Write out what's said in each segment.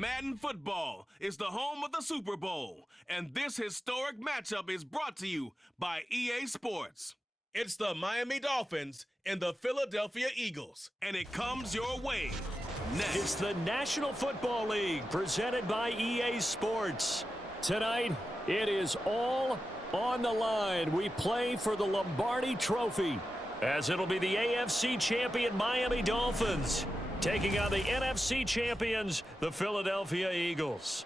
Madden football is the home of the Super Bowl, and this historic matchup is brought to you by EA Sports. It's the Miami Dolphins and the Philadelphia Eagles, and it comes your way next. It's the National Football League presented by EA Sports. Tonight, it is all on the line. We play for the Lombardi Trophy, as it'll be the AFC champion Miami Dolphins taking on the NFC champions, the Philadelphia Eagles.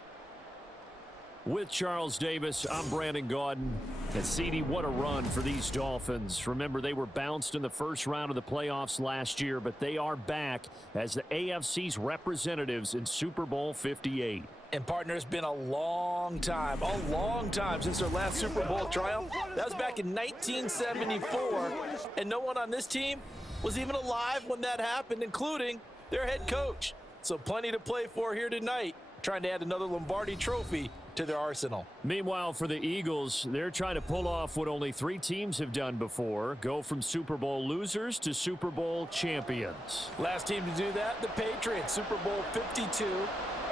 With Charles Davis, I'm Brandon Gaudin. And CD, what a run for these Dolphins. Remember, they were bounced in the first round of the playoffs last year, but they are back as the AFC's representatives in Super Bowl 58. And, partner, it's been a long time since their last Super Bowl triumph. That was back in 1974, and no one on this team was even alive when that happened, including their head coach. So plenty to play for here tonight, trying to add another Lombardi Trophy to their arsenal. Meanwhile, for the Eagles, they're trying to pull off what only 3 teams have done before, go from Super Bowl losers to Super Bowl champions. Last team to do that, the Patriots, Super Bowl 52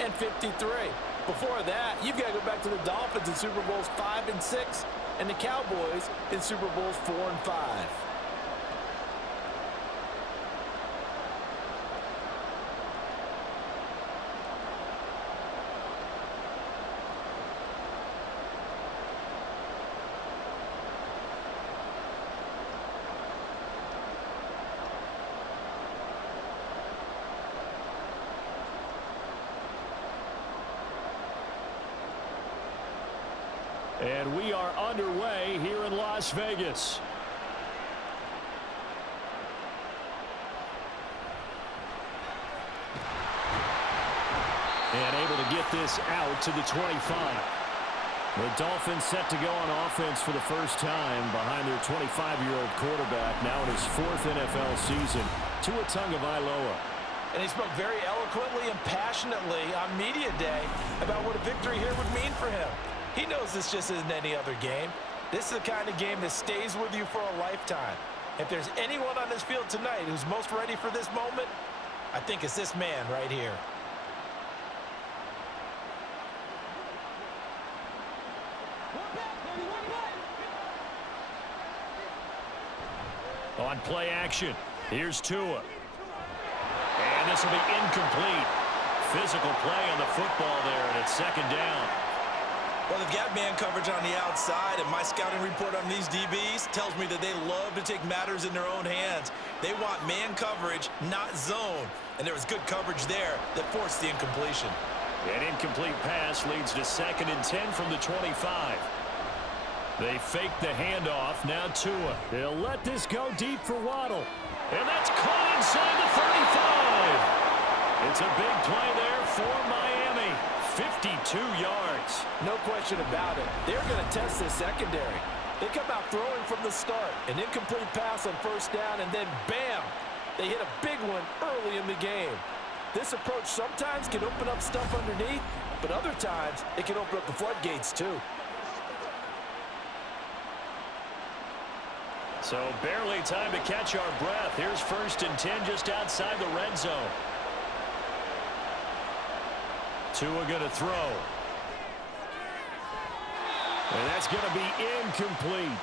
and 53. Before that, you've got to go back to the Dolphins in Super Bowls 5 and 6, and the Cowboys in Super Bowls 4 and 5. And we are underway here in Las Vegas. And able to get this out to the 25. The Dolphins set to go on offense for the first time behind their 25-year-old quarterback, now in his 4th NFL season, Tua Tagovailoa. And he spoke very eloquently and passionately on Media Day about what a victory here would mean for him. He knows this just isn't any other game. This is the kind of game that stays with you for a lifetime. If there's anyone on this field tonight who's most ready for this moment, I think it's this man right here. On play action, here's Tua. And this will be incomplete. Physical play on the football there, and it's second down. Well, they've got man coverage on the outside, and my scouting report on these DBs tells me that they love to take matters in their own hands. They want man coverage, not zone. And there was good coverage there that forced the incompletion. An incomplete pass leads to 2nd and 10 from the 25. They fake the handoff. Now Tua. They'll let this go deep for Waddle. And that's caught inside the 35. It's a big play there for Miami. 52 yards. No question about it. They're going to test this secondary. They come out throwing from the start. An incomplete pass on first down, and then bam! They hit a big one early in the game. This approach sometimes can open up stuff underneath, but other times it can open up the floodgates too. So barely time to catch our breath. Here's 1st and 10 just outside the red zone. Tua going to throw. And that's going to be incomplete.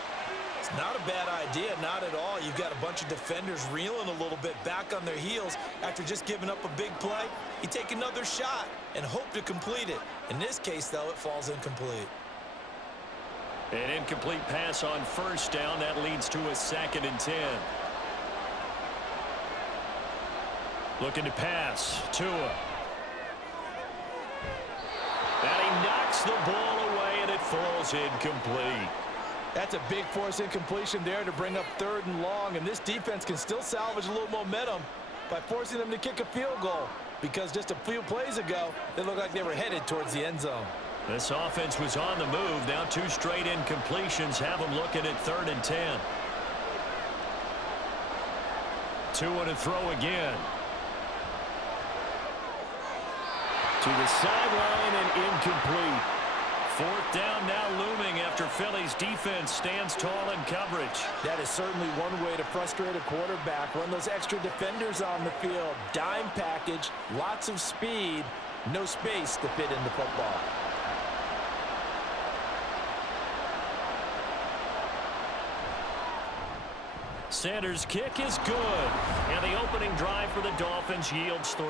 It's not a bad idea, not at all. You've got a bunch of defenders reeling a little bit back on their heels after just giving up a big play. You take another shot and hope to complete it. In this case, though, it falls incomplete. An incomplete pass on first down. That leads to a 2nd and 10. Looking to pass. Tua. And he knocks the ball away, and it falls incomplete. That's a big force incompletion there to bring up 3rd and long, and this defense can still salvage a little momentum by forcing them to kick a field goal, because just a few plays ago, they looked like they were headed towards the end zone. This offense was on the move. Now 2 straight incompletions have them looking at 3rd and 10. Tua to throw again. To the sideline and incomplete. Fourth down now looming after Philly's defense stands tall in coverage. That is certainly one way to frustrate a quarterback. Run those extra defenders on the field. Dime package, lots of speed, no space to fit in the football. Sanders' kick is good. And the opening drive for the Dolphins yields 3.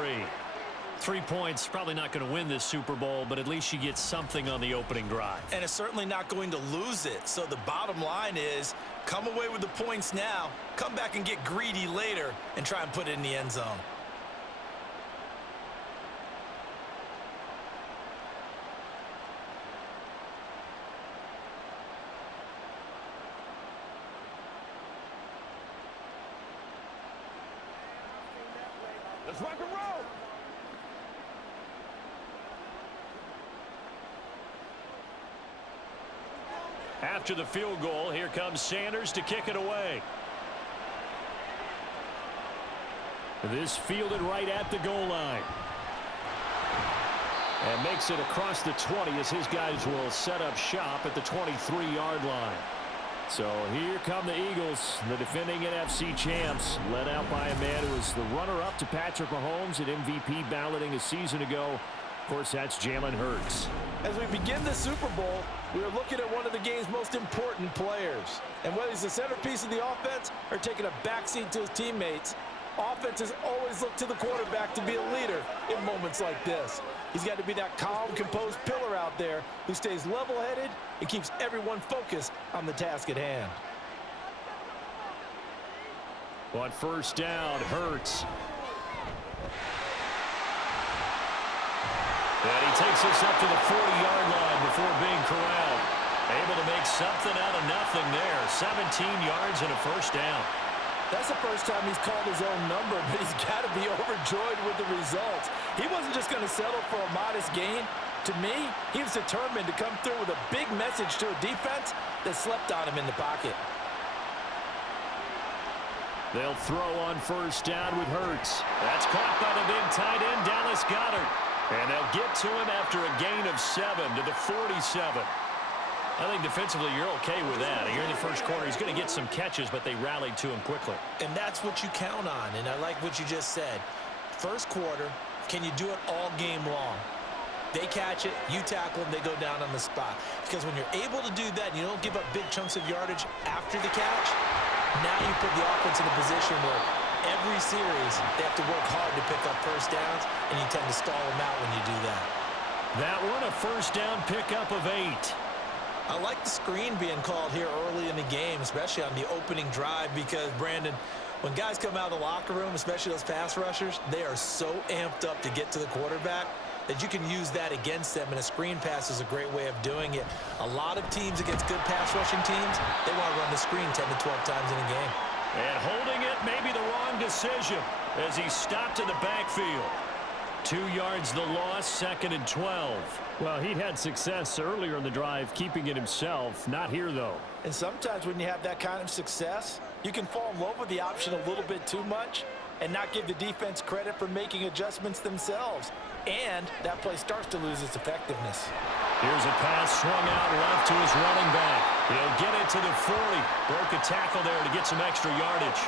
3 points, probably not going to win this Super Bowl, but at least you get something on the opening drive. And it's certainly not going to lose it. So the bottom line is, come away with the points now, come back and get greedy later, and try and put it in the end zone. Let's rock and roll. After the field goal, here comes Sanders to kick it away. This fielded right at the goal line. And makes it across the 20 as his guys will set up shop at the 23-yard line. So here come the Eagles, the defending NFC champs, led out by a man who was the runner-up to Patrick Mahomes at MVP balloting a season ago. Of course, that's Jalen Hurts. As we begin the Super Bowl, we are looking at one of the game's most important players. And whether he's the centerpiece of the offense or taking a backseat to his teammates, offenses always look to the quarterback to be a leader in moments like this. He's got to be that calm, composed pillar out there who stays level-headed and keeps everyone focused on the task at hand. On first down, Hurts. And he takes us up to the 40-yard line before being corralled. Able to make something out of nothing there. 17 yards and a first down. That's the first time he's called his own number, but he's got to be overjoyed with the results. He wasn't just going to settle for a modest gain. To me, he was determined to come through with a big message to a defense that slept on him in the pocket. They'll throw on first down with Hurts. That's caught by the big tight end, Dallas Goedert. And they'll get to him after a gain of 7 to the 47. I think defensively you're okay with that. Here in the first quarter, he's going to get some catches, but they rallied to him quickly. And that's what you count on, and I like what you just said. First quarter, can you do it all game long? They catch it, you tackle them, they go down on the spot. Because when you're able to do that and you don't give up big chunks of yardage after the catch, now you put the offense in a position where every series they have to work hard to pick up first downs, and you tend to stall them out when you do that. That one a first down pickup of 8. I like the screen being called here early in the game, especially on the opening drive, because, Brandon, when guys come out of the locker room, especially those pass rushers, they are so amped up to get to the quarterback that you can use that against them, and a screen pass is a great way of doing it. A lot of teams against good pass rushing teams, they want to run the screen 10 to 12 times in a game. And holding it may be the wrong decision as he stopped in the backfield. 2 yards the loss, 2nd and 12. Well, he'd had success earlier in the drive keeping it himself. Not here, though. And sometimes when you have that kind of success, you can fall in love with the option a little bit too much and not give the defense credit for making adjustments themselves. And that play starts to lose its effectiveness. Here's a pass swung out left to his running back. He'll get it to the 40. Broke a tackle there to get some extra yardage.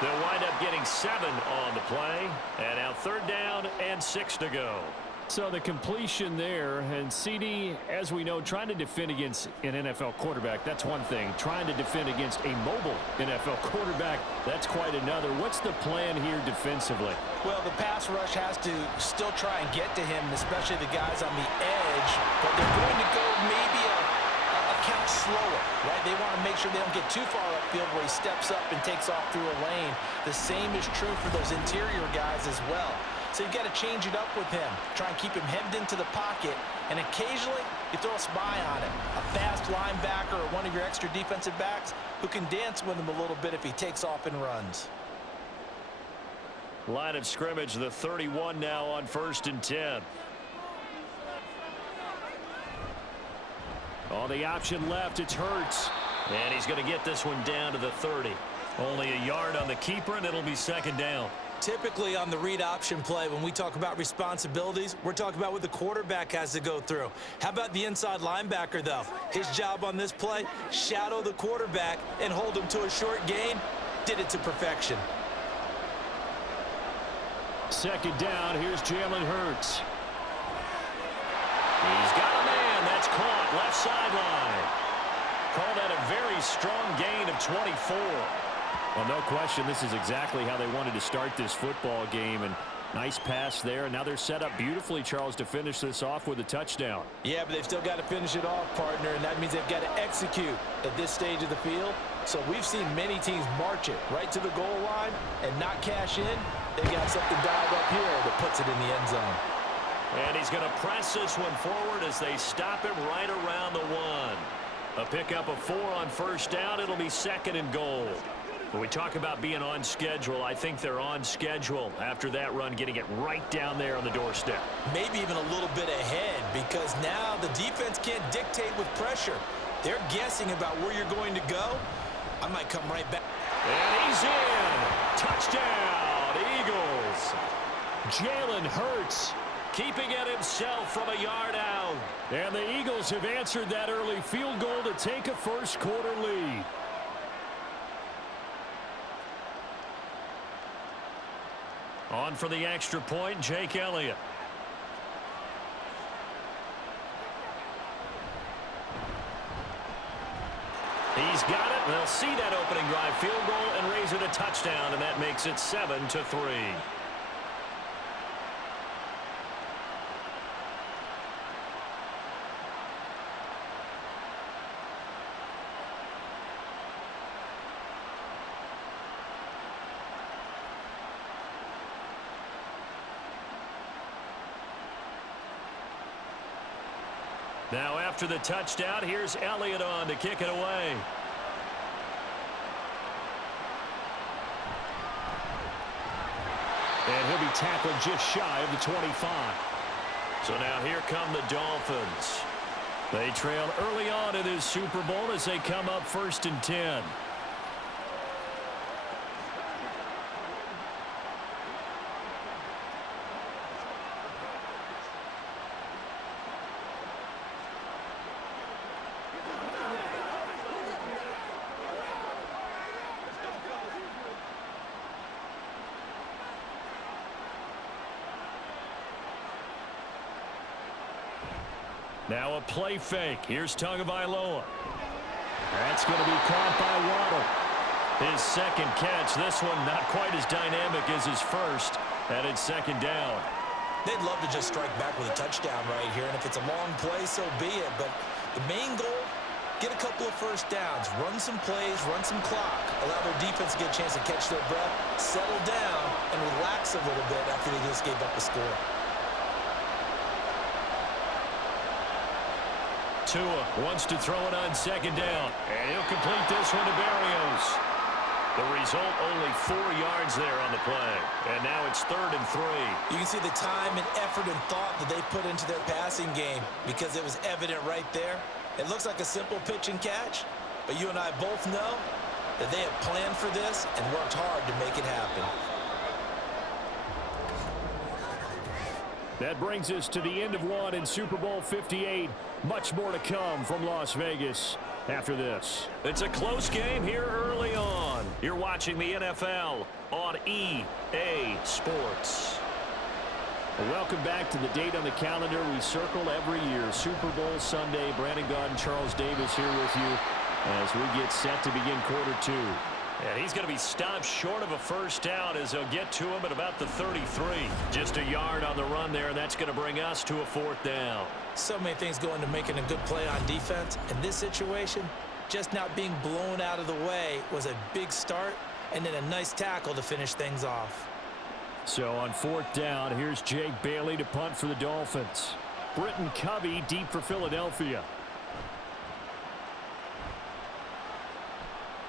They'll wind up getting 7 on the play. And now 3rd down and 6 to go. So the completion there, and CD, as we know, trying to defend against an NFL quarterback, that's one thing. Trying to defend against a mobile NFL quarterback, that's quite another. What's the plan here defensively? Well, the pass rush has to still try and get to him, especially the guys on the edge, but they're going to go maybe a count slower, right? They want to make sure they don't get too far upfield where he steps up and takes off through a lane. The same is true for those interior guys as well. So you've got to change it up with him. Try and keep him hemmed into the pocket. And occasionally, you throw a spy on him. A fast linebacker or one of your extra defensive backs who can dance with him a little bit if he takes off and runs. Line of scrimmage, the 31 now on 1st and 10. On the option left, it's Hurts. And he's going to get this one down to the 30. Only a yard on the keeper, and it'll be second down. Typically on the read option play, when we talk about responsibilities, we're talking about what the quarterback has to go through. How about the inside linebacker, though? His job on this play, shadow the quarterback and hold him to a short gain. Did it to perfection. Second down, here's Jalen Hurts. He's got a man. That's caught. Left sideline. Called that a very strong gain of 24. Well, no question, this is exactly how they wanted to start this football game. And nice pass there. And now they're set up beautifully, Charles, to finish this off with a touchdown. Yeah, but they've still got to finish it off, partner, and that means they've got to execute at this stage of the field. So we've seen many teams march it right to the goal line and not cash in. They got something dialed up here that puts it in the end zone. And he's going to press this one forward as they stop him right around the 1. A pickup of 4 on first down. It'll be second and goal. When we talk about being on schedule, I think they're on schedule after that run, getting it right down there on the doorstep. Maybe even a little bit ahead, because now the defense can't dictate with pressure. They're guessing about where you're going to go. I might come right back. And he's in. Touchdown, Eagles. Jalen Hurts Keeping it himself from a yard out. And the Eagles have answered that early field goal to take a first quarter lead. On for the extra point, Jake Elliott. He's got it. They'll see that opening drive field goal and raise it a touchdown, and that makes it 7-3. Now after the touchdown, here's Elliott on to kick it away. And he'll be tackled just shy of the 25. So now here come the Dolphins. They trail early on in this Super Bowl as they come up 1st and 10. Now a play fake. Here's Tagovailoa. That's going to be caught by Waddle. His second catch. This one not quite as dynamic as his first. And it's 2nd down. They'd love to just strike back with a touchdown right here. And if it's a long play, so be it. But the main goal, get a couple of first downs. Run some plays, run some clock. Allow their defense to get a chance to catch their breath, settle down, and relax a little bit after they just gave up a score. Tua wants to throw it on 2nd down. And he'll complete this one to Berrios. The result, only 4 yards there on the play. And now it's 3rd and 3. You can see the time and effort and thought that they put into their passing game because it was evident right there. It looks like a simple pitch and catch, but you and I both know that they have planned for this and worked hard to make it happen. That brings us to the end of one in Super Bowl 58. Much more to come from Las Vegas after this. It's a close game here early on. You're watching the NFL on EA Sports. Welcome back to the date on the calendar we circle every year. Super Bowl Sunday. Brandon Gaudin, Charles Davis here with you as we get set to begin quarter 2. And he's going to be stopped short of a first down as they'll get to him at about the 33. Just a yard on the run there, and that's going to bring us to a 4th down. So many things go into making a good play on defense. In this situation, just not being blown out of the way was a big start, and then a nice tackle to finish things off. So on 4th down, here's Jake Bailey to punt for the Dolphins. Britton Covey deep for Philadelphia.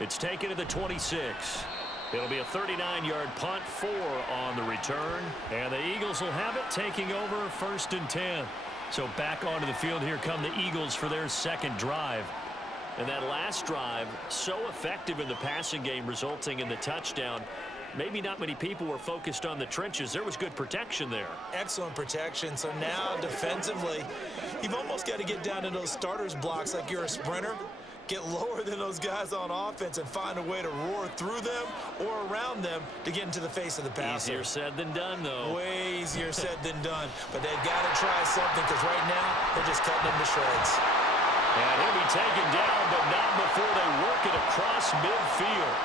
It's taken to the 26. It'll be a 39-yard punt, 4 on the return. And the Eagles will have it, taking over 1st and 10. So back onto the field, here come the Eagles for their 2nd drive. And that last drive, so effective in the passing game, resulting in the touchdown. Maybe not many people were focused on the trenches. There was good protection there. Excellent protection. So now defensively, you've almost got to get down to those starters blocks like you're a sprinter. Get lower than those guys on offense and find a way to roar through them or around them to get into the face of the passer. Easier said than done, though. Way easier said than done. But they've got to try something because right now they're just cutting them to shreds. And he'll be taken down, but not before they work it across midfield.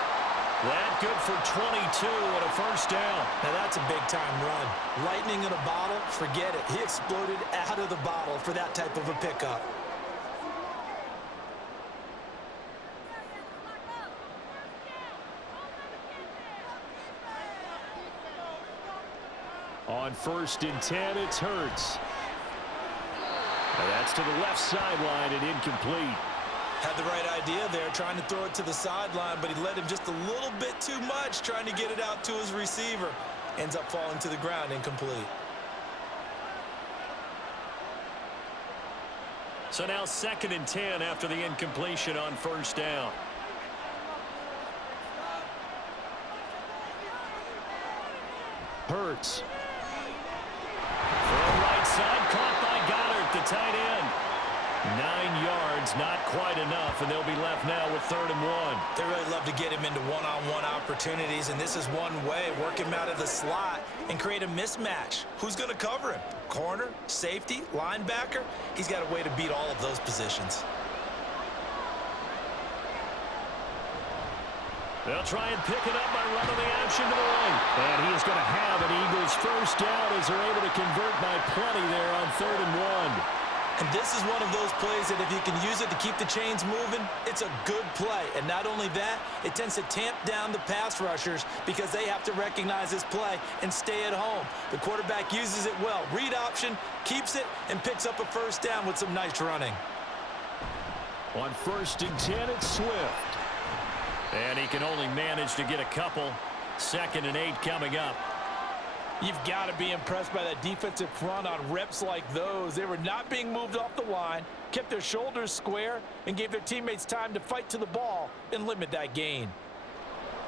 That good for 22 and a first down. Now that's a big-time run. Lightning in a bottle, forget it. He exploded out of the bottle for that type of a pickup. On 1st and 10, it's Hurts. And that's to the left sideline and incomplete. Had the right idea there, trying to throw it to the sideline, but he led him just a little bit too much, trying to get it out to his receiver. Ends up falling to the ground, incomplete. So now 2nd and 10 after the incompletion on 1st down. Hurts. From right side, caught by Goddard, the tight end. 9 yards, not quite enough, and they'll be left now with 3rd and 1. They really love to get him into one-on-one opportunities, and this is one way. Work him out of the slot and create a mismatch. Who's going to cover him? Corner, safety, linebacker? He's got a way to beat all of those positions. They'll try and pick it up by running the option to the right. And he is going to have an Eagles first down as they're able to convert by plenty there on 3rd and 1. And this is one of those plays that if you can use it to keep the chains moving, it's a good play. And not only that, it tends to tamp down the pass rushers because they have to recognize this play and stay at home. The quarterback uses it well. Read option, keeps it, and picks up a first down with some nice running. On 1st and 10, it's Swift. And he can only manage to get a couple. 2nd and 8 coming up. You've got to be impressed by that defensive front on reps like those. They were not being moved off the line, kept their shoulders square, and gave their teammates time to fight to the ball and limit that gain.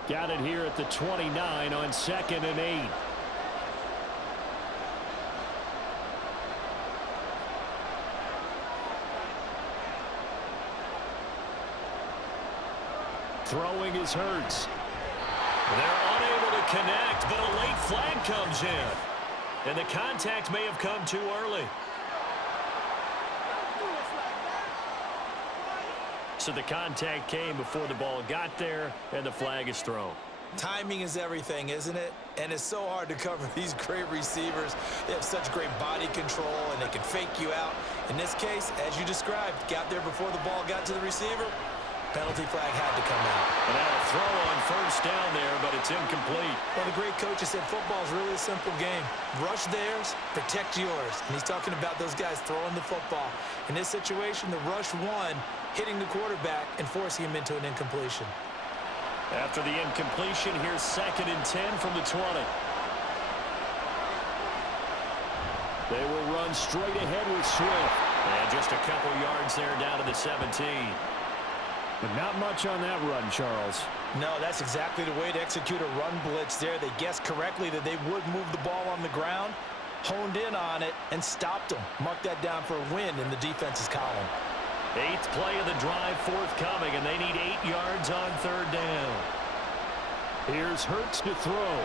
Got it here at the 29 on 2nd and 8. Throwing is Hurts. They're unable to connect, but a late flag comes in. And the contact may have come too early. So the contact came before the ball got there, and the flag is thrown. Timing is everything, isn't it? And it's so hard to cover these great receivers. They have such great body control, and they can fake you out. In this case, as you described, got there before the ball got to the receiver. Penalty flag had to come out. And now a throw on first down there, but it's incomplete. Well, the great coach has said football is really a simple game. Rush theirs, protect yours. And he's talking about those guys throwing the football. In this situation, the rush won, hitting the quarterback and forcing him into an incompletion. After the incompletion, here's 2nd and 10 from the 20. They will run straight ahead with Swift. And just a couple yards there down to the 17. But not much on that run, Charles. No, that's exactly the way to execute a run blitz there. They guessed correctly that they would move the ball on the ground, honed in on it, and stopped them. Mark that down for a win in the defense's column. 8th play of the drive forthcoming, and they need 8 yards on 3rd down. Here's Hurts to throw.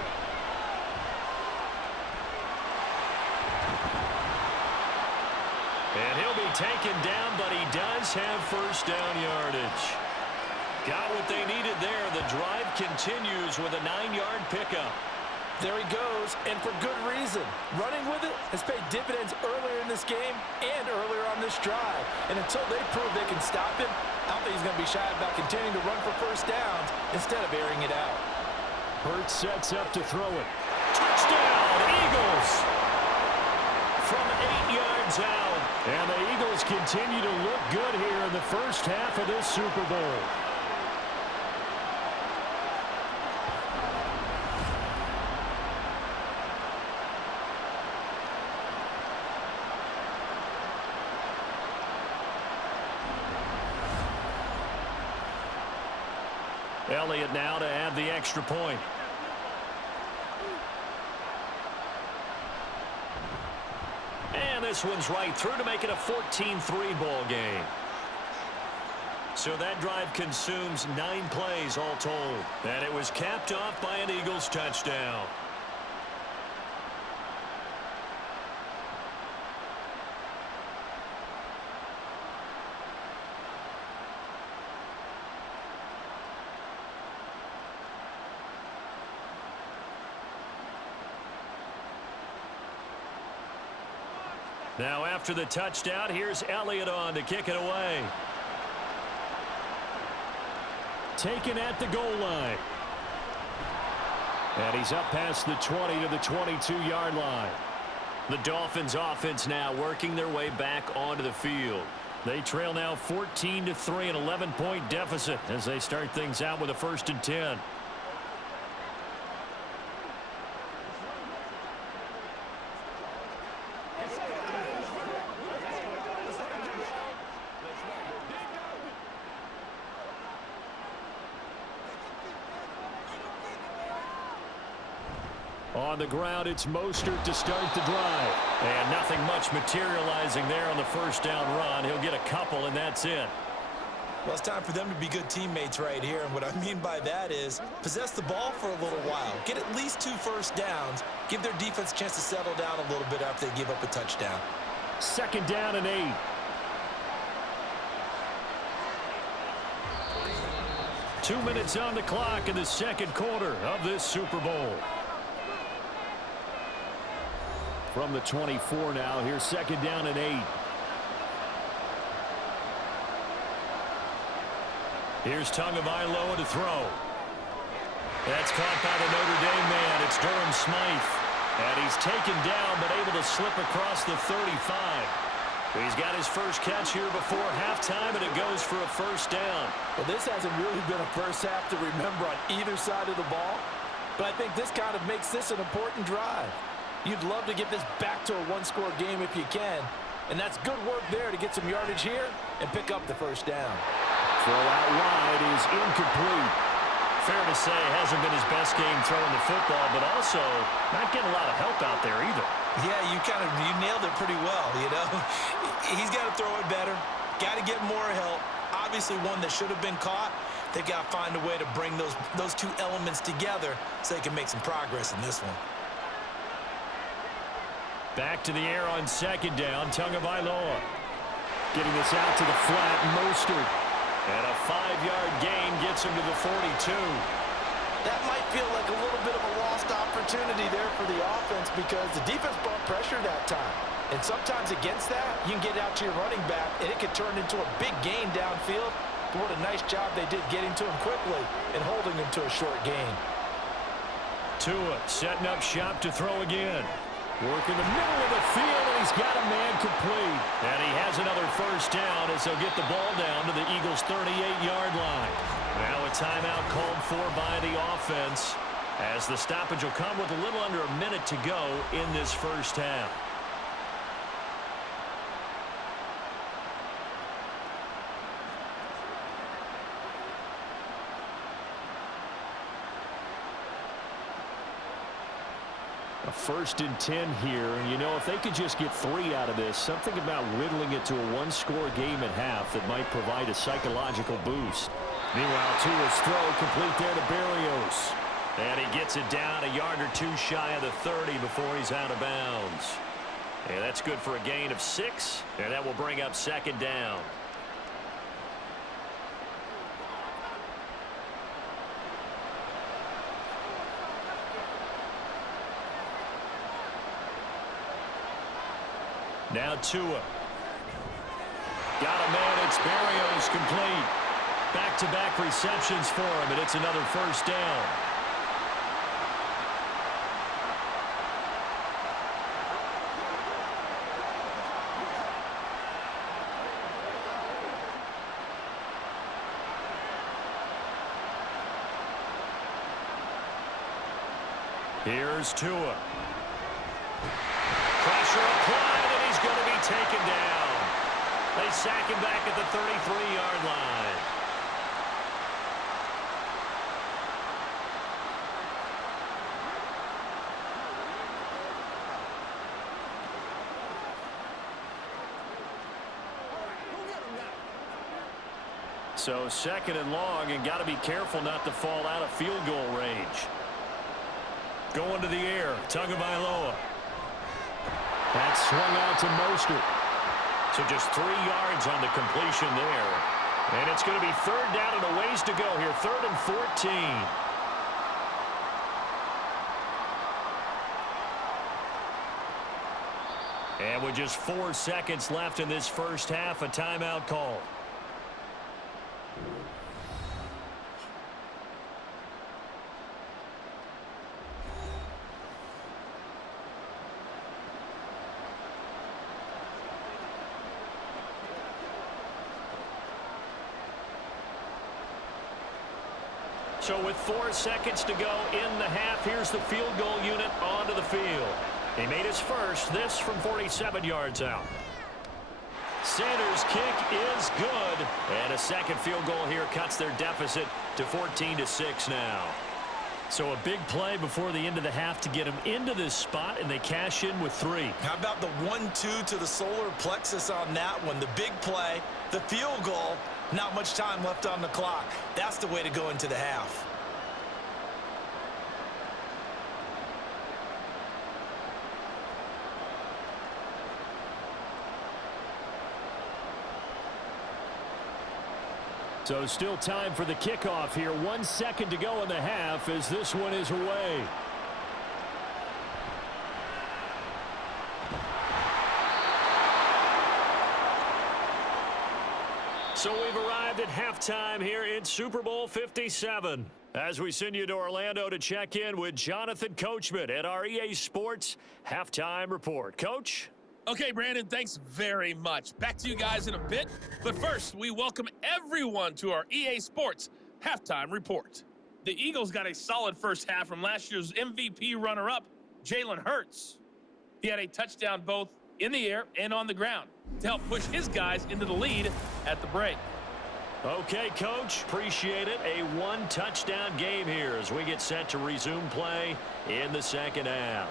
And he'll be taken down, but he does have first down yardage. Got what they needed there. The drive continues with a 9-yard pickup. There he goes, and for good reason. Running with it has paid dividends earlier in this game and earlier on this drive. And until they prove they can stop him, I don't think he's going to be shy about continuing to run for first downs instead of airing it out. Hurts sets up to throw it. Touchdown, Eagles! From 8 yards out. And the Eagles continue to look good here in the first half of this Super Bowl. Elliott now to add the extra point. And this one's right through to make it a 14-3 ball game. So that drive consumes 9 plays all told. And it was capped off by an Eagles touchdown. Now after the touchdown, here's Elliott on to kick it away. Taken at the goal line. And he's up past the 20 to the 22-yard line. The Dolphins offense now working their way back onto the field. They trail now 14-3, an 11-point deficit as they start things out with a 1st and 10. On the ground, it's Mostert to start the drive. And nothing much materializing there on the 1st down run. He'll get a couple, and that's it. Well, it's time for them to be good teammates right here. And what I mean by that is possess the ball for a little while. Get at least 2 first downs. Give their defense a chance to settle down a little bit after they give up a touchdown. 2nd down and 8. Two minutes on the clock in the 2nd quarter of this Super Bowl. From the 24 now, here's 2nd down and 8. Here's Tagovailoa to throw. That's caught by the Notre Dame man. It's Durham Smythe. And he's taken down but able to slip across the 35. He's got his first catch here before halftime, and it goes for a 1st down. Well, this hasn't really been a first half to remember on either side of the ball. But I think this kind of makes this an important drive. You'd love to get this back to a 1-score game if you can. And that's good work there to get some yardage here and pick up the 1st down. Throw out wide is incomplete. Fair to say, hasn't been his best game throwing the football, but also not getting a lot of help out there either. Yeah, you nailed it pretty well, you know. He's got to throw it better. Got to get more help. Obviously one that should have been caught. They've got to find a way to bring those 2 elements together so they can make some progress in this one. Back to the air on 2nd down, Tagovailoa. Getting this out to the flat, Mostert. And a 5-yard gain gets him to the 42. That might feel like a little bit of a lost opportunity there for the offense because the defense brought pressure that time. And sometimes against that, you can get out to your running back, and it could turn into a big gain downfield. But what a nice job they did getting to him quickly and holding him to a short gain. Tua setting up shop to throw again. Work in the middle of the field, and he's got a man complete. And he has another 1st down as they'll get the ball down to the Eagles' 38-yard line. Now a timeout called for by the offense as the stoppage will come with a little under a minute to go in this 1st half. A 1st and 10 here, and you know, if they could just get 3 out of this, something about whittling it to a 1-score game at half that might provide a psychological boost. Meanwhile, Tua's throw complete there to Berrios. And he gets it down a yard or 2 shy of the 30 before he's out of bounds. And that's good for a gain of 6, and that will bring up 2nd down. Now Tua. Got a man, it's Berrios complete. Back-to-back receptions for him, and it's another 1st down. Here's Tua. Pressure applied, and he's going to be taken down. They sack him back at the 33-yard line. So second and long, and got to be careful not to fall out of field goal range. Going to the air, Tagovailoa. That's swung out to Mostert. So just 3 yards on the completion there. And it's going to be third down and a ways to go here. 3rd and 14. And with just 4 seconds left in this first half, a timeout call. So with 4 seconds to go in the half, here's the field goal unit onto the field. He made his first, this from 47 yards out. Sanders' kick is good. And a second field goal here cuts their deficit to 14-6 now. So a big play before the end of the half to get them into this spot, and they cash in with 3. How about the 1-2 to the solar plexus on that one? The big play, the field goal, not much time left on the clock. That's the way to go into the half. So still time for the kickoff here. 1 second to go in the half as this one is away. So we've arrived at halftime here in Super Bowl 57. As we send you to Orlando to check in with Jonathan Coachman at our EA Sports Halftime Report. Coach? Okay, Brandon, thanks very much. Back to you guys in a bit. But first, we welcome everyone to our EA Sports Halftime Report. The Eagles got a solid first half from last year's MVP runner-up, Jalen Hurts. He had a touchdown both in the air and on the ground to help push his guys into the lead at the break. Okay, Coach, appreciate it. A 1-touchdown game here as we get set to resume play in the second half.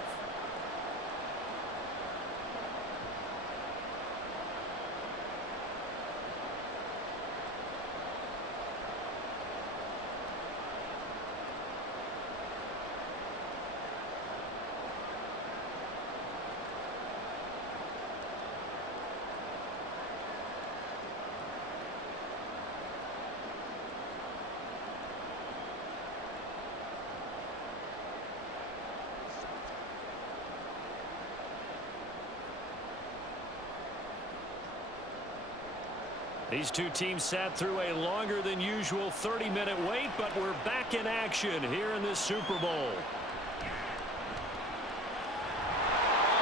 These two teams sat through a longer than usual 30-minute wait, but we're back in action here in this Super Bowl.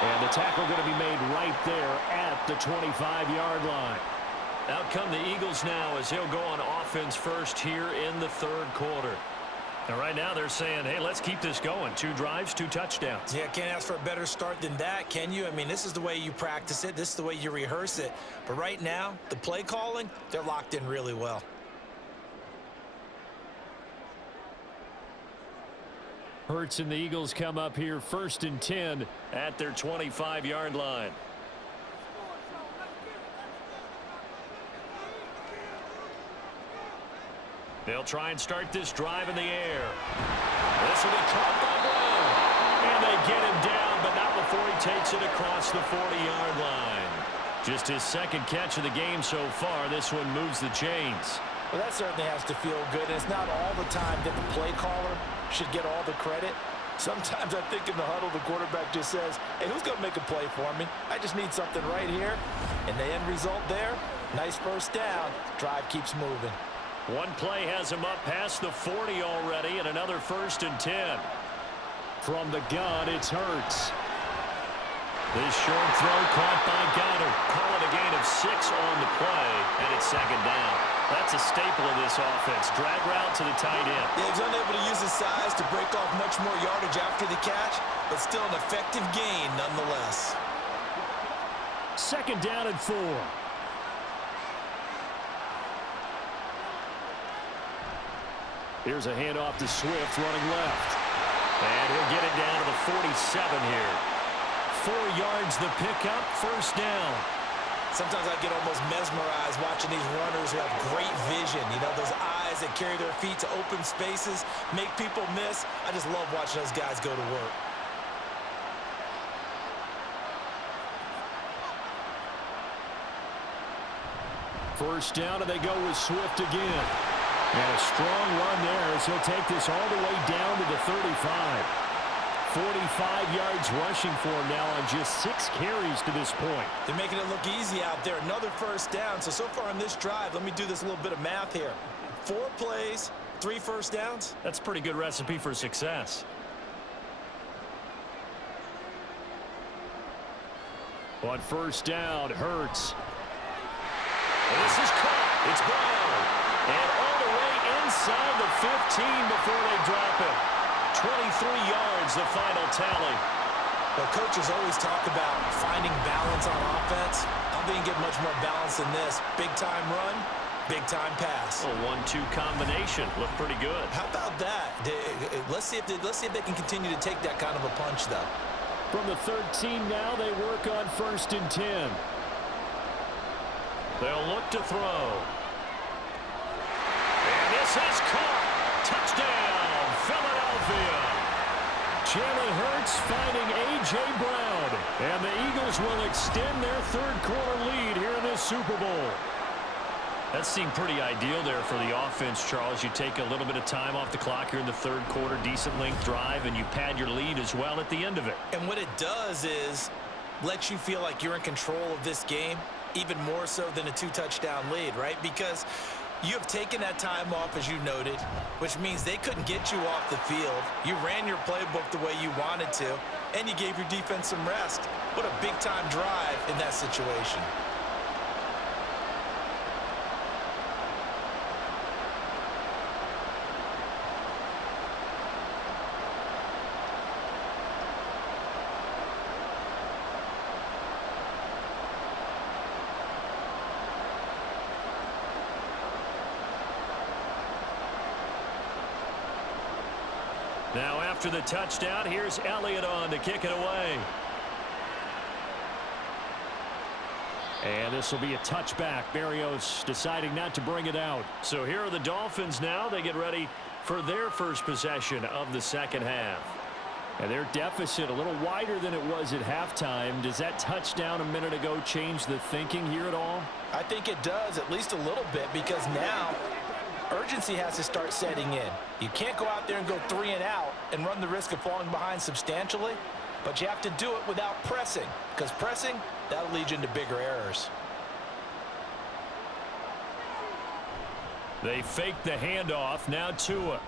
And the tackle going to be made right there at the 25-yard line. Out come the Eagles now as they'll go on offense first here in the third quarter. And right now they're saying, hey, let's keep this going. 2 drives, 2 touchdowns. Yeah, can't ask for a better start than that, can you? I mean, this is the way you practice it. This is the way you rehearse it. But right now, the play calling, they're locked in really well. Hurts and the Eagles come up here 1st and 10 at their 25-yard line. They'll try and start this drive in the air. This will be caught by Brown. And they get him down, but not before he takes it across the 40-yard line. Just his second catch of the game so far. This one moves the chains. Well, that certainly has to feel good. And it's not all the time that the play caller should get all the credit. Sometimes I think in the huddle, the quarterback just says, hey, who's going to make a play for me? I just need something right here. And the end result there, nice first down. Drive keeps moving. One play has him up past the 40 already, and another 1st and 10. From the gun, it's Hurts. This short throw caught by Goddard. Call it a gain of 6 on the play, and it's second down. That's a staple of this offense. Drag route to the tight end. Yeah, he's unable to use his size to break off much more yardage after the catch, but still an effective gain nonetheless. Second down and 4. Here's a handoff to Swift running left. And he'll get it down to the 47 here. 4 yards the pickup, first down. Sometimes I get almost mesmerized watching these runners who have great vision. You know, those eyes that carry their feet to open spaces, make people miss. I just love watching those guys go to work. First down, and they go with Swift again. And a strong run there as he'll take this all the way down to the 35. 45 yards rushing for him now on just 6 carries to this point. They're making it look easy out there. Another first down. So far on this drive, let me do this little bit of math here. 4 plays, 3 first downs. That's a pretty good recipe for success. On first down, Hurts. And this is caught. It's Brown. And all the way inside the 15 before they drop it. 23 yards, the final tally. Well, coaches always talk about finding balance on offense. I didn't get much more balance than this. Big-time run, big-time pass. A 1-2 combination. Looked pretty good. How about that? Let's see if they can continue to take that kind of a punch, though. From the 13 now, they work on 1st and 10. They'll look to throw. And this is caught. Touchdown, Philadelphia. Jalen Hurts finding A.J. Brown. And the Eagles will extend their 3rd quarter lead here in this Super Bowl. That seemed pretty ideal there for the offense, Charles. You take a little bit of time off the clock here in the 3rd quarter, decent length drive, and you pad your lead as well at the end of it. And what it does is let you feel like you're in control of this game, even more so than a 2-touchdown lead, right? Because you have taken that time off, as you noted, which means they couldn't get you off the field. You ran your playbook the way you wanted to, and you gave your defense some rest. What a big-time drive in that situation. Now after the touchdown, here's Elliott on to kick it away. And this will be a touchback. Berrios deciding not to bring it out. So here are the Dolphins now. They get ready for their first possession of the 2nd half. And their deficit a little wider than it was at halftime. Does that touchdown a minute ago change the thinking here at all? I think it does, at least a little bit, because now urgency has to start setting in. You can't go out there and go 3 and out and run the risk of falling behind substantially, but you have to do it without pressing, because pressing, that'll lead you into bigger errors. They fake the handoff. Now Tua.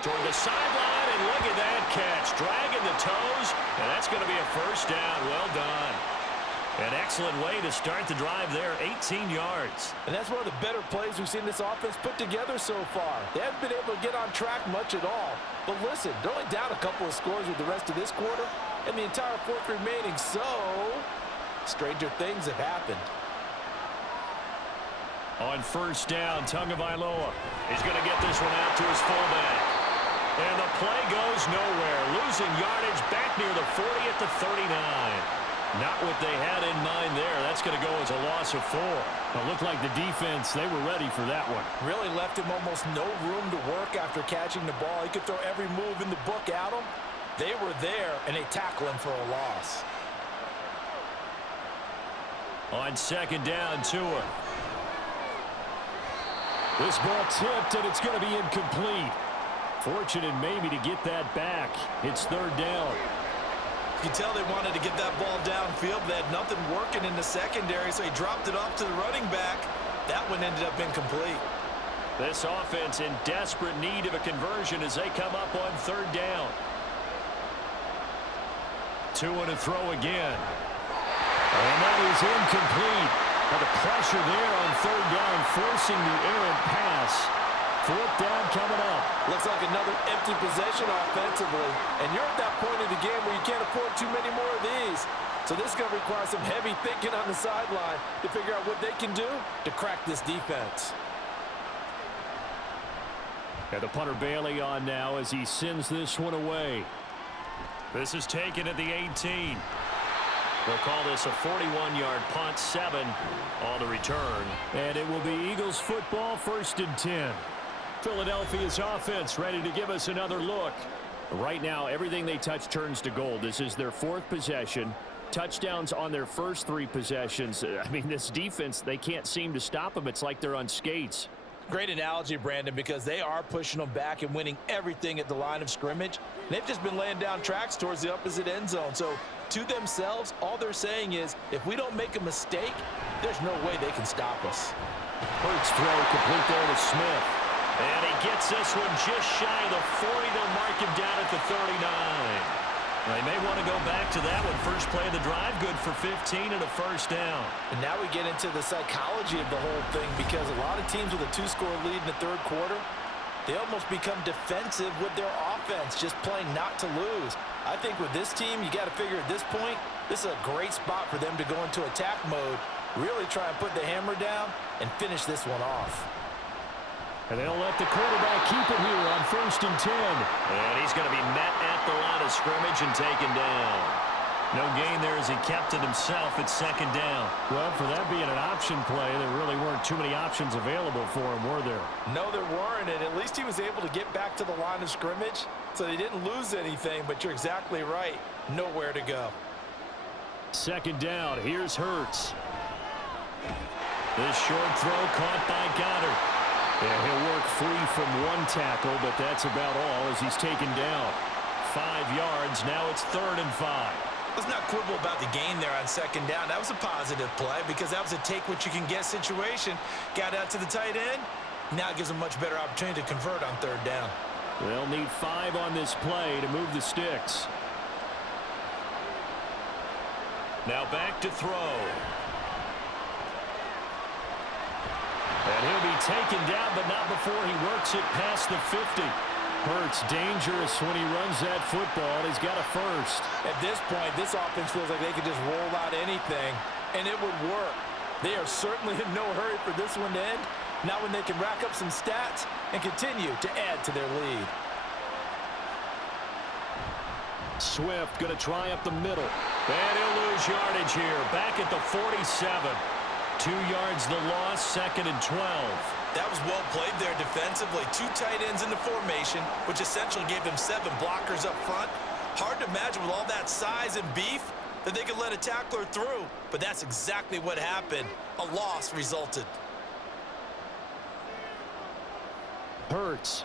Toward the sideline, and look at that catch. Dragging the toes, and that's going to be a first down. Well done. An excellent way to start the drive there, 18 yards. And that's one of the better plays we've seen this offense put together so far. They haven't been able to get on track much at all. But listen, they're only down a couple of scores with the rest of this quarter, and the entire 4th remaining, so stranger things have happened. On first down, Tagovailoa is going to get this one out to his fullback. And the play goes nowhere, losing yardage back near the 40 at the 39. Not what they had in mind there. That's going to go as a loss of 4. It looked like the defense, they were ready for that one. Really left him almost no room to work after catching the ball. He could throw every move in the book at him. They were there, and they tackle him for a loss. On 2nd down, Tua. This ball tipped, and it's going to be incomplete. Fortunate maybe to get that back. It's 3rd down. You can tell they wanted to get that ball downfield. They had nothing working in the secondary, so he dropped it off to the running back. That one ended up incomplete. This offense in desperate need of a conversion as they come up on 3rd down. Tua to throw again. And that is incomplete. Now the pressure there on 3rd down, forcing the errant pass. 4th down coming up. Looks like another empty possession offensively. And you're at that point in the game where you can't afford too many more of these. So this is going to require some heavy thinking on the sideline to figure out what they can do to crack this defense. And the punter Bailey on now as he sends this one away. This is taken at the 18. They'll call this a 41-yard punt, 7 on the return. And it will be Eagles football, 1st and 10. Philadelphia's offense ready to give us another look. Right now, everything they touch turns to gold. This is their 4th possession. Touchdowns on their first 3 possessions. I mean, this defense, they can't seem to stop them. It's like they're on skates. Great analogy, Brandon, because they are pushing them back and winning everything at the line of scrimmage. They've just been laying down tracks towards the opposite end zone. So to themselves, all they're saying is, if we don't make a mistake, there's no way they can stop us. Hurts throw complete there to Smith. And he gets this one just shy of the 40. They'll mark him down at the 39. They may want to go back to that one. First play of the drive, good for 15 and a first down. And now we get into the psychology of the whole thing, because a lot of teams with a 2-score lead in the 3rd quarter, they almost become defensive with their offense, just playing not to lose. I think with this team, you got to figure at this point, this is a great spot for them to go into attack mode, really try and put the hammer down and finish this one off. And they'll let the quarterback keep it here on 1st and 10. And he's going to be met at the line of scrimmage and taken down. No gain there as he kept it himself at 2nd down. Well, for that being an option play, there really weren't too many options available for him, were there? No, there weren't, and at least he was able to get back to the line of scrimmage, so they didn't lose anything, but you're exactly right. Nowhere to go. 2nd down, here's Hurts. This short throw caught by Goddard. Yeah, he'll work free from 1 tackle, but that's about all as he's taken down. 5 yards, now it's 3rd and 5. Let's not quibble about the gain there on 2nd down. That was a positive play because that was a take-what-you-can-get situation. Got out to the tight end. Now it gives them a much better opportunity to convert on 3rd down. They'll need 5 on this play to move the sticks. Now back to throw. And he'll be taken down, but not before he works it past the 50. Hurts dangerous when he runs that football. He's got a first. At this point, this offense feels like they could just roll out anything, and it would work. They are certainly in no hurry for this one to end. Now when they can rack up some stats and continue to add to their lead. Swift going to try up the middle. And he'll lose yardage here. Back at the 47. 2 yards the loss, 2nd and 12. That was well played there defensively. 2 tight ends in the formation, which essentially gave them 7 blockers up front. Hard to imagine with all that size and beef that they could let a tackler through, but that's exactly what happened. A loss resulted. Hurts.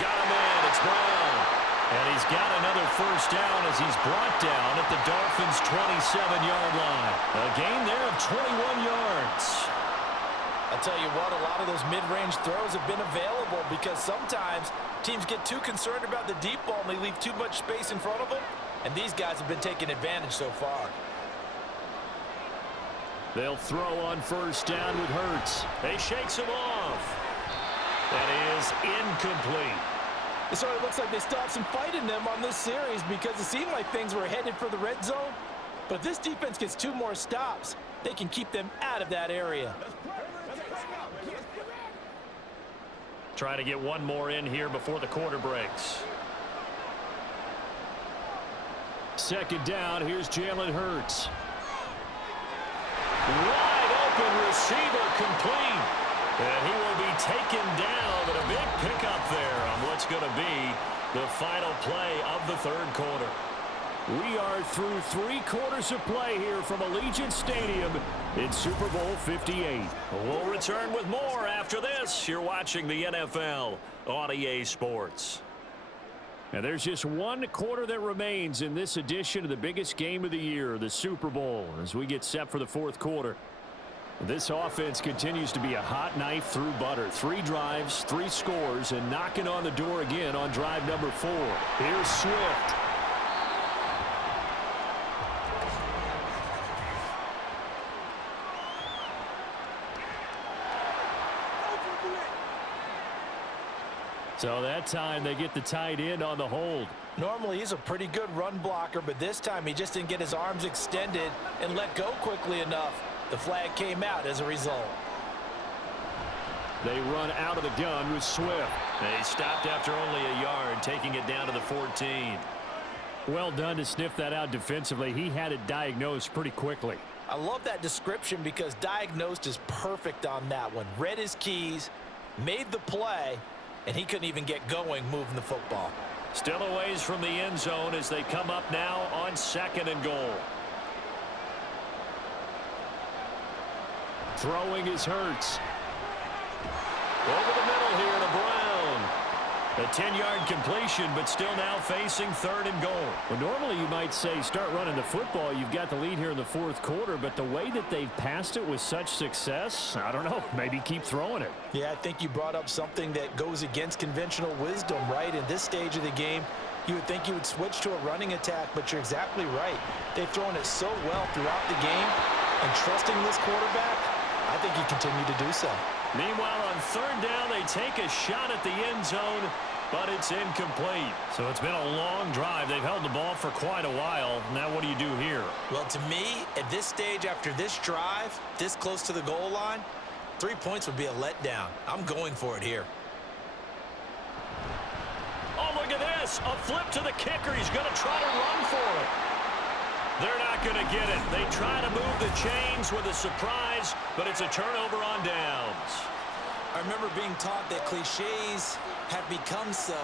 Got him in. It's Brown. And he's got another first down as he's brought down at the Dolphins' 27-yard line. A gain there of 21 yards. I'll tell you what, a lot of those mid-range throws have been available because sometimes teams get too concerned about the deep ball and they leave too much space in front of them, and these guys have been taking advantage so far. They'll throw on first down with Hurts. He shakes him off. That is incomplete. It sort of looks like they still have some fight in them on this series because it seemed like things were headed for the red zone. But if this defense gets 2 more stops, they can keep them out of that area. Try to get 1 more in here before the quarter breaks. 2nd down, here's Jalen Hurts. Wide open receiver complete. And he will be taken down, but a big pickup there on what's going to be the final play of the 3rd quarter. We are through 3 quarters of play here from Allegiant Stadium in Super Bowl 58. We'll return with more after this. You're watching the NFL on EA Sports. And there's just 1 quarter that remains in this edition of the biggest game of the year, the Super Bowl, as we get set for the 4th quarter. This offense continues to be a hot knife through butter. 3 drives, 3 scores, and knocking on the door again on drive number 4. Here's Swift. So that time they get the tight end on the hold. Normally he's a pretty good run blocker, but this time he just didn't get his arms extended and let go quickly enough. The flag came out as a result. They run out of the gun with Swift. They stopped after only a yard, taking it down to the 14. Well done to sniff that out defensively. He had it diagnosed pretty quickly. I love that description because diagnosed is perfect on that one. Read his keys, made the play, and he couldn't even get going moving the football. Still a ways from the end zone as they come up now on 2nd and goal. Throwing is Hurts. Over the middle here to Brown. A 10-yard completion, but still now facing 3rd and goal. Well, normally you might say start running the football. You've got the lead here in the 4th quarter, but the way that they've passed it with such success, I don't know, maybe keep throwing it. Yeah, I think you brought up something that goes against conventional wisdom, right? In this stage of the game, you would think you would switch to a running attack, but you're exactly right. They've thrown it so well throughout the game, and trusting this quarterback, I think you continue to do so. Meanwhile, on 3rd down, they take a shot at the end zone, but it's incomplete. So it's been a long drive. They've held the ball for quite a while. Now what do you do here? Well, to me, at this stage, after this drive, this close to the goal line, 3 points would be a letdown. I'm going for it here. Oh, look at this. A flip to the kicker. He's going to try to run for it. They're not going to get it. They try to move the chains with a surprise, but it's a turnover on downs. I remember being taught that cliches have become so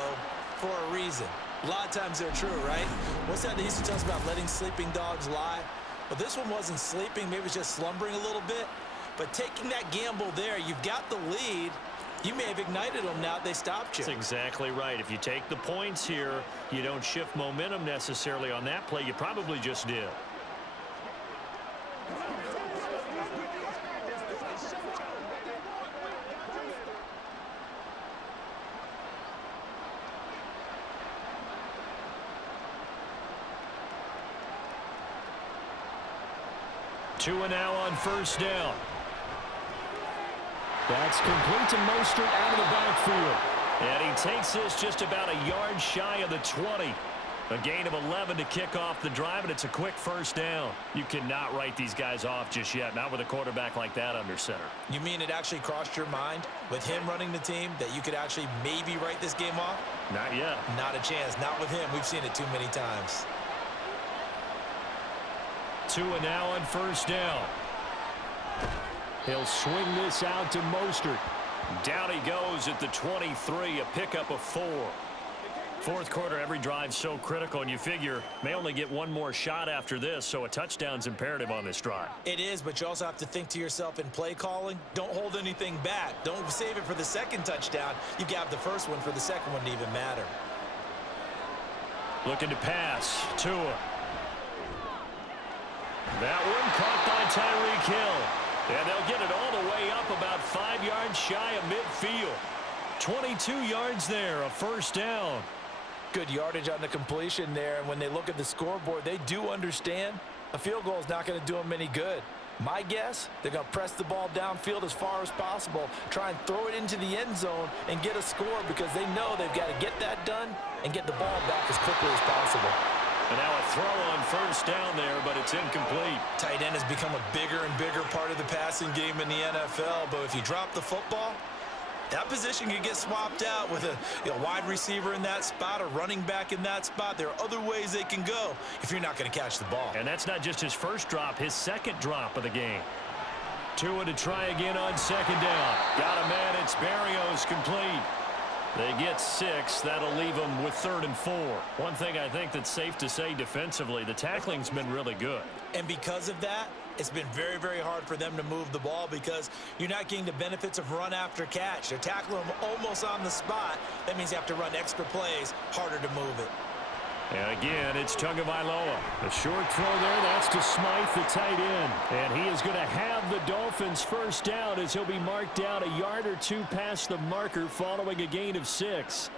for a reason. A lot of times they're true, right? What's that they used to tell us about letting sleeping dogs lie? Well, this one wasn't sleeping. Maybe it was just slumbering a little bit. But taking that gamble there, you've got the lead. You may have ignited them now that they stopped you. That's exactly right. If you take the points here, you don't shift momentum necessarily on that play. You probably just did. Two and now on 1st down. That's complete to Mostert out of the backfield. And he takes this just about a yard shy of the 20. A gain of 11 to kick off the drive, and it's a quick 1st down. You cannot write these guys off just yet, not with a quarterback like that under center. You mean it actually crossed your mind with him running the team that you could actually maybe write this game off? Not yet. Not a chance. Not with him. We've seen it too many times. 2 and now on 1st down. He'll swing this out to Mostert. Down he goes at the 23, a pickup of 4. 4th quarter, every drive so critical, and you figure may only get one more shot after this, so a touchdown's imperative on this drive. It is, but you also have to think to yourself in play calling, don't hold anything back. Don't save it for the second touchdown. You got the first one for the second one to even matter. Looking to pass. Tua. That one caught by Tyreek Hill. And they'll get it all the way up about 5 yards shy of midfield. 22 yards there, a 1st down. Good yardage on the completion there, and when they look at the scoreboard, they do understand a field goal is not going to do them any good. My guess, they're going to press the ball downfield as far as possible, try and throw it into the end zone and get a score because they know they've got to get that done and get the ball back as quickly as possible. And now a throw on 1st down there, but it's incomplete. Tight end has become a bigger and bigger part of the passing game in the NFL, but if you drop the football, that position could get swapped out with a wide receiver in that spot, a running back in that spot. There are other ways they can go if you're not going to catch the ball. And that's not just his first drop, his 2nd drop of the game. Tua to try again on 2nd down. Got a man, it's Barrios, complete. They get 6. That'll leave them with 3rd and 4. One thing I think that's safe to say defensively, the tackling's been really good. And because of that, it's been very, very hard for them to move the ball because you're not getting the benefits of run after catch. They're tackling them almost on the spot. That means you have to run extra plays, harder to move it. And again, it's Tagovailoa. A short throw there, that's to Smythe, the tight end. And he is going to have the Dolphins' 1st down as he'll be marked down a yard or 2 past the marker following a gain of 6.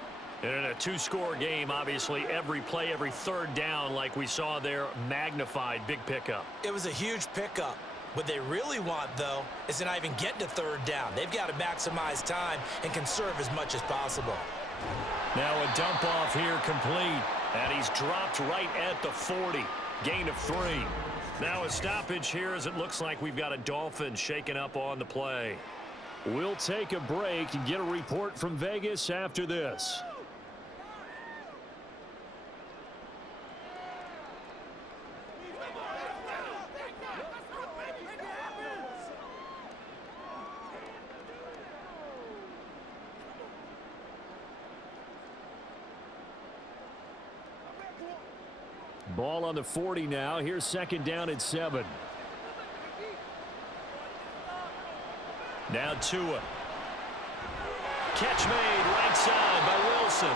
And in a 2-score game, obviously, every play, every 3rd down, like we saw there, magnified, big pickup. It was a huge pickup. What they really want, though, is to not even get to 3rd down. They've got to maximize time and conserve as much as possible. Now a dump off here complete. And he's dropped right at the 40. Gain of 3. Now a stoppage here as it looks like we've got a Dolphin shaken up on the play. We'll take a break and get a report from Vegas after this. Ball on the 40 now. Here's second down at 7. Now Tua. Catch made right side by Wilson.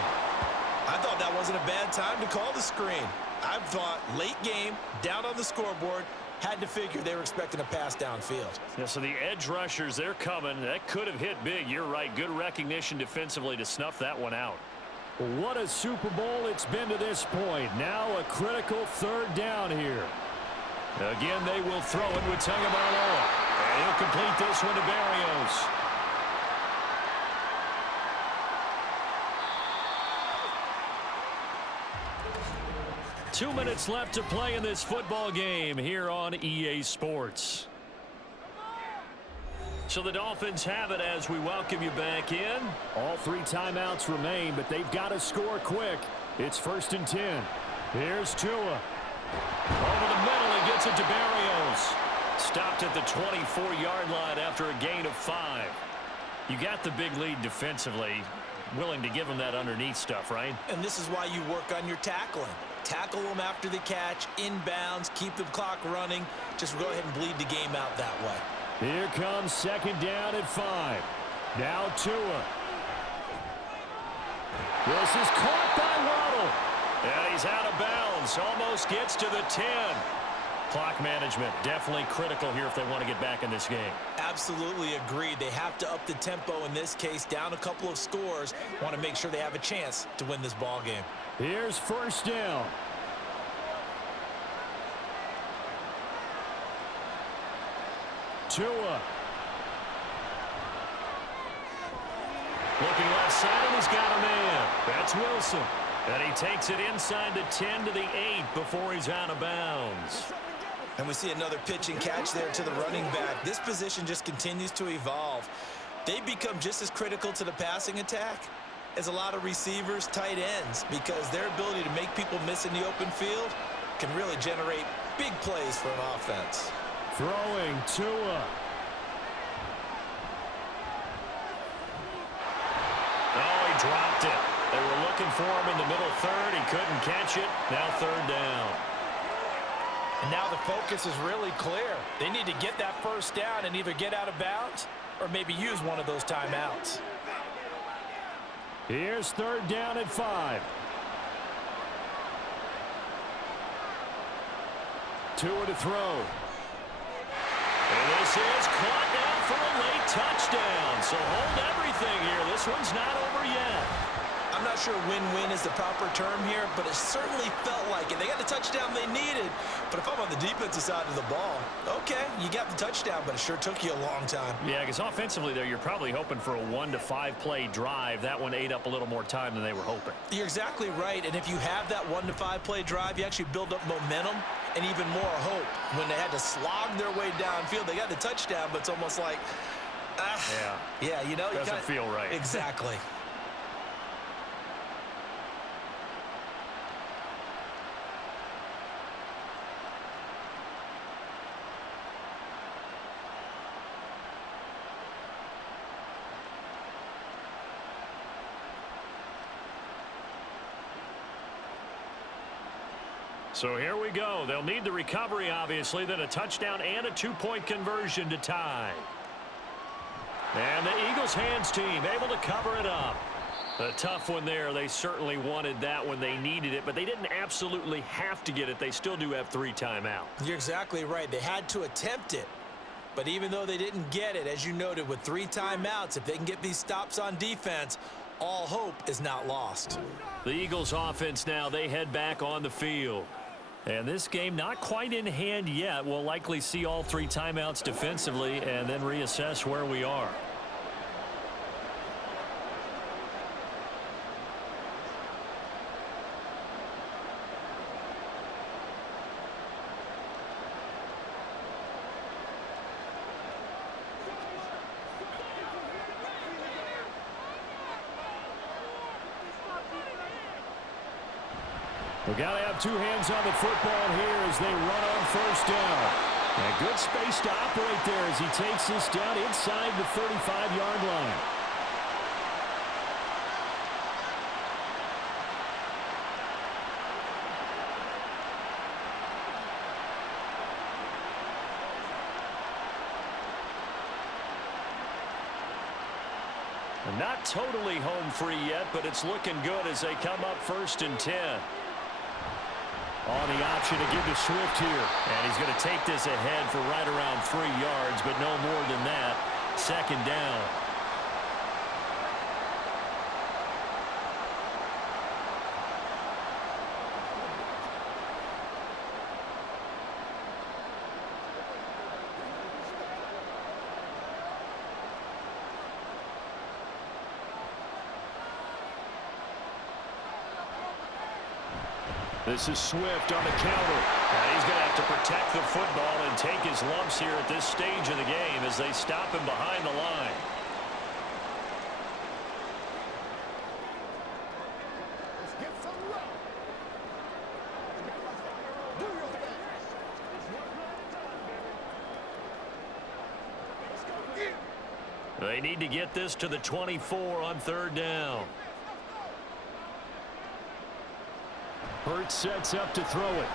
I thought that wasn't a bad time to call the screen. I thought late game, down on the scoreboard, had to figure they were expecting a pass downfield. Yeah, so the edge rushers, they're coming. That could have hit big. You're right. Good recognition defensively to snuff that one out. What a Super Bowl it's been to this point. Now a critical third down here. Again, they will throw it with Tagovailoa. And he'll complete this one to Berrios. 2 minutes left to play in this football game here on EA Sports. So the Dolphins have it as we welcome you back in. All 3 timeouts remain, but they've got to score quick. It's 1st and 10. Here's Tua. Over the middle, he gets it to Berrios. Stopped at the 24-yard line after a gain of 5. You got the big lead defensively. Willing to give him that underneath stuff, right? And this is why you work on your tackling. Tackle them after the catch, inbounds, keep the clock running. Just go ahead and bleed the game out that way. Here comes second down at 5. Now Tua. This is caught by Waddle. And he's out of bounds. Almost gets to the 10. Clock management definitely critical here if they want to get back in this game. Absolutely agreed. They have to up the tempo in this case, down a couple of scores. Want to make sure they have a chance to win this ball game. Here's first down. Tua. Looking left side, and he's got a man. That's Wilson. And he takes it inside the 10 to the 8 before he's out of bounds. And we see another pitch and catch there to the running back. This position just continues to evolve. They become just as critical to the passing attack as a lot of receivers, tight ends, because their ability to make people miss in the open field can really generate big plays for an offense. Throwing Tua. Oh, he dropped it. They were looking for him in the middle third. He couldn't catch it. Now third down. And now the focus is really clear. They need to get that first down and either get out of bounds or maybe use one of those timeouts. Here's third down at 5. Tua to throw. And this is caught down for a late touchdown. So hold everything here. This one's not over yet. I'm not sure win-win is the proper term here, but it certainly felt like it. They got the touchdown they needed, but if I'm on the defensive side of the ball, okay, you got the touchdown, but it sure took you a long time. Yeah, because offensively there, you're probably hoping for a 1 to 5 play drive. That one ate up a little more time than they were hoping. You're exactly right, and if you have that 1 to 5 play drive, you actually build up momentum and even more hope. When they had to slog their way downfield, they got the touchdown, but it's almost like, yeah, you know, doesn't feel right. Exactly. So here we go. They'll need the recovery, obviously, then a touchdown and a 2-point conversion to tie. And the Eagles hands team able to cover it up. A tough one there. They certainly wanted that when they needed it, but they didn't absolutely have to get it. They still do have 3 timeouts. You're exactly right. They had to attempt it. But even though they didn't get it, as you noted, with 3 timeouts, if they can get these stops on defense, all hope is not lost. The Eagles offense now, they head back on the field. And this game not quite in hand yet. We'll likely see all 3 timeouts defensively and then reassess where we are. We've got to have 2 hands on the football here as they run on first down. And good space to operate there as he takes this down inside the 35-yard line. Not totally home free yet, but it's looking good as they come up 1st and 10. On the option to give to Swift here. And he's going to take this ahead for right around 3 yards, but no more than that. 2nd down. This is Swift on the counter. And he's going to have to protect the football and take his lumps here at this stage of the game as they stop him behind the line. Let's get some love. Do your thing. It's one play at a time, baby. Let's go again. They need to get this to the 24 on 3rd down. Hurts sets up to throw it.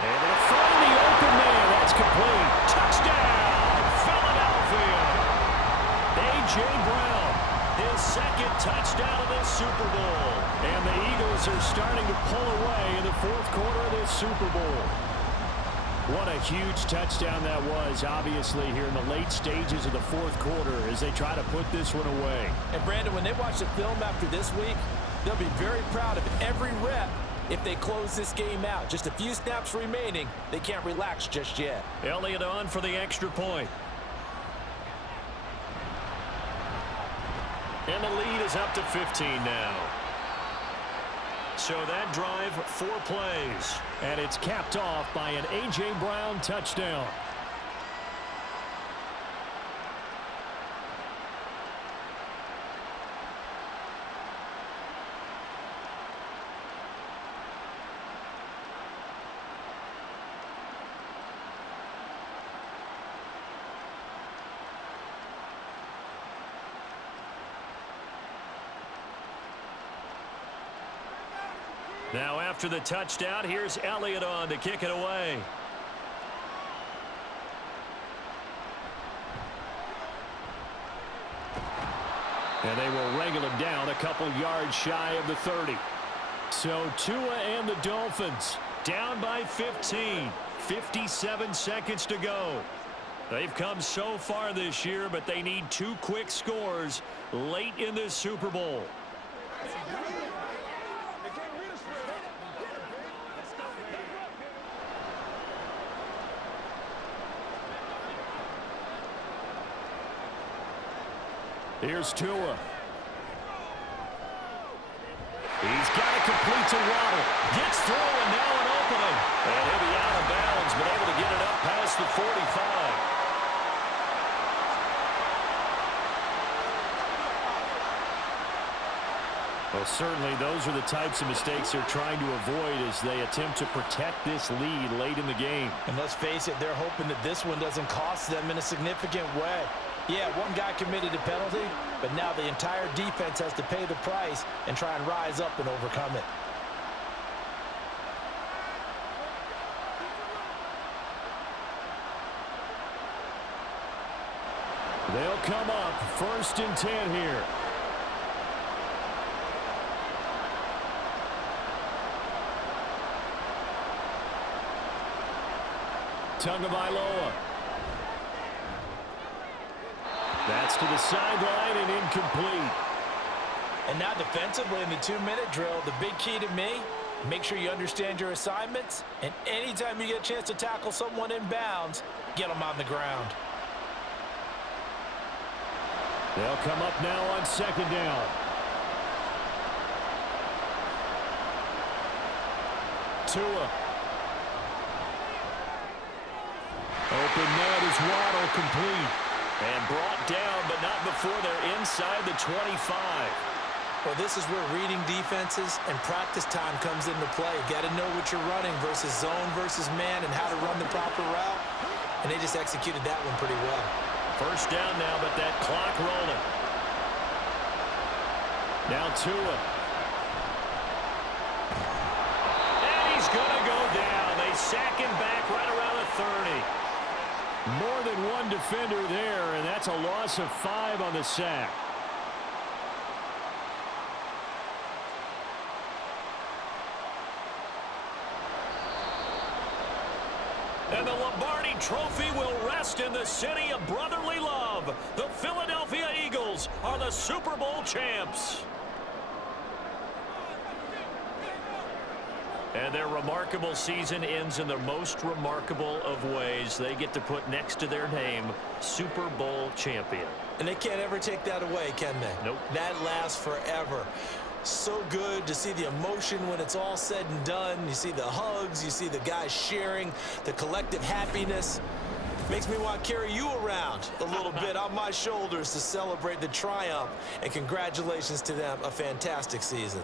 Able to find the open man. That's complete. Touchdown, Philadelphia. A.J. Brown, his 2nd touchdown of this Super Bowl. And the Eagles are starting to pull away in the 4th quarter of this Super Bowl. What a huge touchdown that was, obviously, here in the late stages of the 4th quarter as they try to put this one away. And, Brandon, when they watch the film after this week, they'll be very proud of every rep if they close this game out. Just a few snaps remaining. They can't relax just yet. Elliott on for the extra point. And the lead is up to 15 now. So that drive, 4 plays. And it's capped off by an A.J. Brown touchdown. Now after the touchdown, here's Elliott on to kick it away. And they will wrangle him down a couple yards shy of the 30. So Tua and the Dolphins Down by 15. 57 seconds to go. They've come so far this year, but they need 2 quick scores late in this Super Bowl. Here's Tua. He's got it complete to Waddle. Gets through and now an opening. And he'll be out of bounds, but able to get it up past the 45. Well, certainly those are the types of mistakes they're trying to avoid as they attempt to protect this lead late in the game. And let's face it, they're hoping that this one doesn't cost them in a significant way. Yeah, one guy committed a penalty, but now the entire defense has to pay the price and try and rise up and overcome it. They'll come up 1st and 10 here. Tagovailoa. That's to the sideline and incomplete. And now defensively in the 2-minute drill, the big key to me, make sure you understand your assignments, and anytime you get a chance to tackle someone in bounds, get them on the ground. They'll come up now on 2nd down. Tua. Open net is Waddle, complete. And brought down, but not before they're inside the 25. Well, this is where reading defenses and practice time comes into play. Got to know what you're running versus zone versus man and how to run the proper route. And they just executed that one pretty well. 1st down now, but that clock rolling. Now Tua. And he's going to go down. They sack him back right around the 30. More than one defender there, and that's a loss of 5 on the sack. And the Lombardi Trophy will rest in the city of brotherly love. The Philadelphia Eagles are the Super Bowl champs. And their remarkable season ends in the most remarkable of ways. They get to put next to their name, Super Bowl champion. And they can't ever take that away, can they? Nope. That lasts forever. So good to see the emotion when it's all said and done. You see the hugs, you see the guys sharing, the collective happiness. Makes me want to carry you around a little bit on my shoulders to celebrate the triumph. And congratulations to them, a fantastic season.